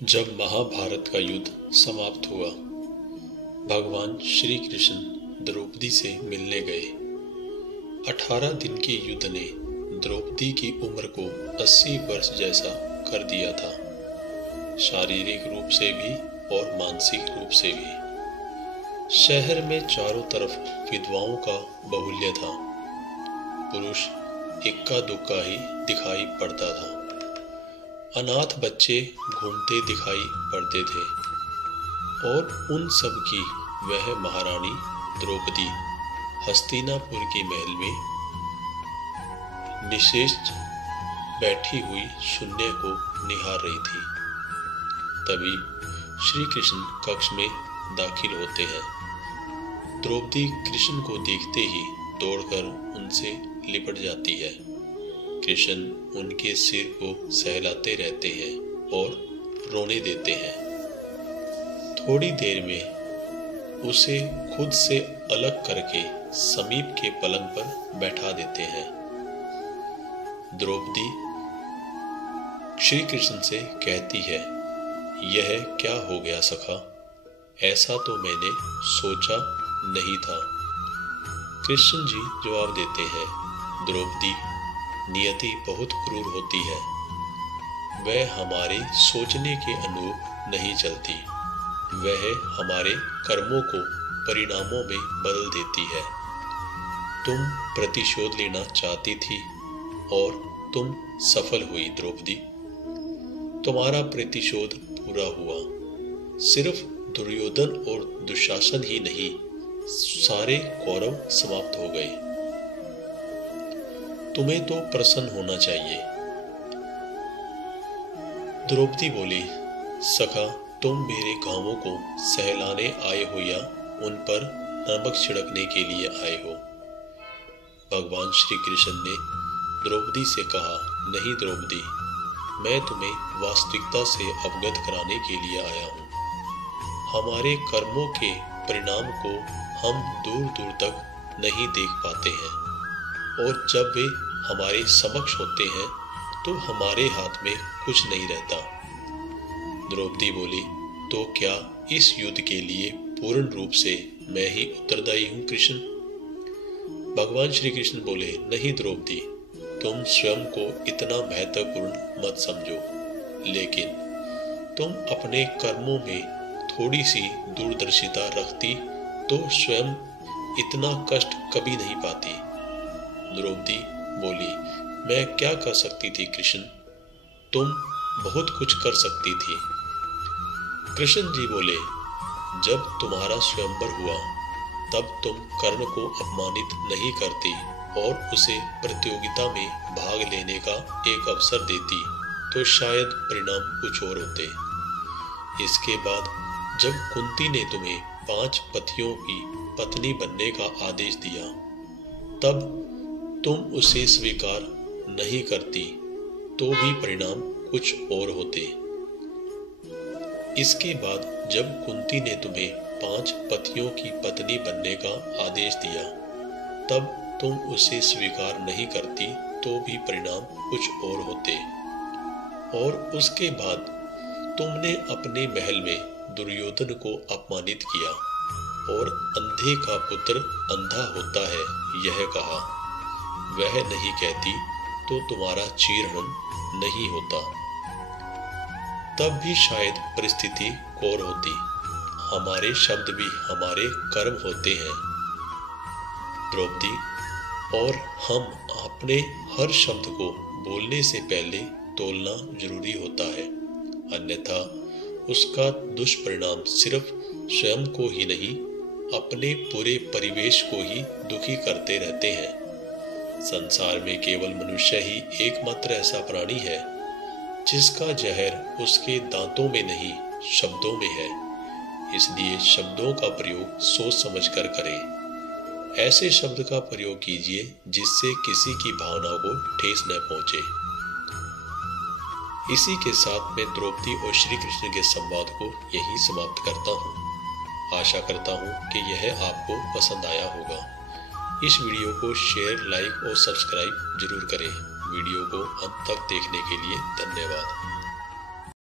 जब महाभारत का युद्ध समाप्त हुआ, भगवान श्री कृष्ण द्रौपदी से मिलने गए। 18 दिन के युद्ध ने द्रौपदी की उम्र को 80 वर्ष जैसा कर दिया था, शारीरिक रूप से भी और मानसिक रूप से भी। शहर में चारों तरफ विधवाओं का बाहुल्य था। पुरुष इक्का दुक्का ही दिखाई पड़ता था। अनाथ बच्चे घूमते दिखाई पड़ते थे और उन सब की वह महारानी द्रौपदी हस्तिनापुर के महल में निशेष बैठी हुई शून्य को निहार रही थी। तभी श्री कृष्ण कक्ष में दाखिल होते हैं। द्रौपदी कृष्ण को देखते ही दौड़कर उनसे लिपट जाती है। कृष्ण उनके सिर को सहलाते रहते हैं और रोने देते हैं। थोड़ी देर में उसे खुद से अलग करके समीप के पलंग पर बैठा देते हैं। द्रौपदी श्री कृष्ण से कहती है, यह क्या हो गया सखा? ऐसा तो मैंने सोचा नहीं था। कृष्ण जी जवाब देते हैं, द्रौपदी, नियति बहुत क्रूर होती है। वह हमारे सोचने के अनुरूप नहीं चलती। वह हमारे कर्मों को परिणामों में बदल देती है। तुम प्रतिशोध लेना चाहती थी और तुम सफल हुई द्रौपदी। तुम्हारा प्रतिशोध पूरा हुआ। सिर्फ दुर्योधन और दुशासन ही नहीं, सारे कौरव समाप्त हो गए। तुम्हें तो प्रसन्न होना चाहिए। द्रौपदी बोली, सखा, तुम मेरे घावों को सहलाने आए हो या उन पर नमक छिड़कने के लिए आए हो? भगवान श्री कृष्ण ने द्रौपदी से कहा, नहीं द्रौपदी, मैं तुम्हें वास्तविकता से अवगत कराने के लिए आया हूँ। हमारे कर्मों के परिणाम को हम दूर दूर तक नहीं देख पाते हैं और जब वे हमारे समक्ष होते हैं तो हमारे हाथ में कुछ नहीं रहता। द्रौपदी बोली, तो क्या इस युद्ध के लिए पूर्ण रूप से मैं ही उत्तरदायी हूँ कृष्ण? भगवान श्री कृष्ण बोले, नहीं द्रौपदी, तुम स्वयं को इतना महत्वपूर्ण मत समझो, लेकिन तुम अपने कर्मों में थोड़ी सी दूरदर्शिता रखती तो स्वयं इतना कष्ट कभी नहीं पाती। द्रौपदी बोली, मैं क्या कर सकती थी कृष्ण? तुम बहुत कुछ कर सकती थी। कृष्ण जी बोले, जब तुम्हारा स्वयंवर हुआ तब तुम कर्ण को अपमानित नहीं करती और उसे प्रतियोगिता में भाग लेने का एक अवसर देती तो शायद परिणाम कुछ और होते। इसके बाद जब कुंती ने तुम्हें 5 पतियों की पत्नी बनने का आदेश दिया तब तुम उसे स्वीकार नहीं करती तो भी परिणाम कुछ और होते। इसके बाद जब कुंती ने तुम्हें 5 पतियों की पत्नी बनने का आदेश दिया तब तुम उसे स्वीकार नहीं करती तो भी परिणाम कुछ और होते। और उसके बाद तुमने अपने महल में दुर्योधन को अपमानित किया और अंधे का पुत्र अंधा होता है यह कहा। वह नहीं कहती तो तुम्हारा चीरहरण नहीं होता। तब भी शायद परिस्थिति और होती। हमारे शब्द भी हमारे कर्म होते हैं द्रौपदी, और हम अपने हर शब्द को बोलने से पहले तोलना जरूरी होता है, अन्यथा उसका दुष्परिणाम सिर्फ स्वयं को ही नहीं, अपने पूरे परिवेश को ही दुखी करते रहते हैं। संसार में केवल मनुष्य ही एकमात्र ऐसा प्राणी है जिसका जहर उसके दांतों में नहीं, शब्दों में है। इसलिए शब्दों का प्रयोग सोच समझकर करें। ऐसे शब्द का प्रयोग कीजिए जिससे किसी की भावना को ठेस न पहुंचे। इसी के साथ मैं द्रौपदी और श्री कृष्ण के संवाद को यही समाप्त करता हूँ। आशा करता हूँ कि यह आपको पसंद आया होगा। इस वीडियो को शेयर, लाइक और सब्सक्राइब जरूर करें। वीडियो को अंत तक देखने के लिए धन्यवाद।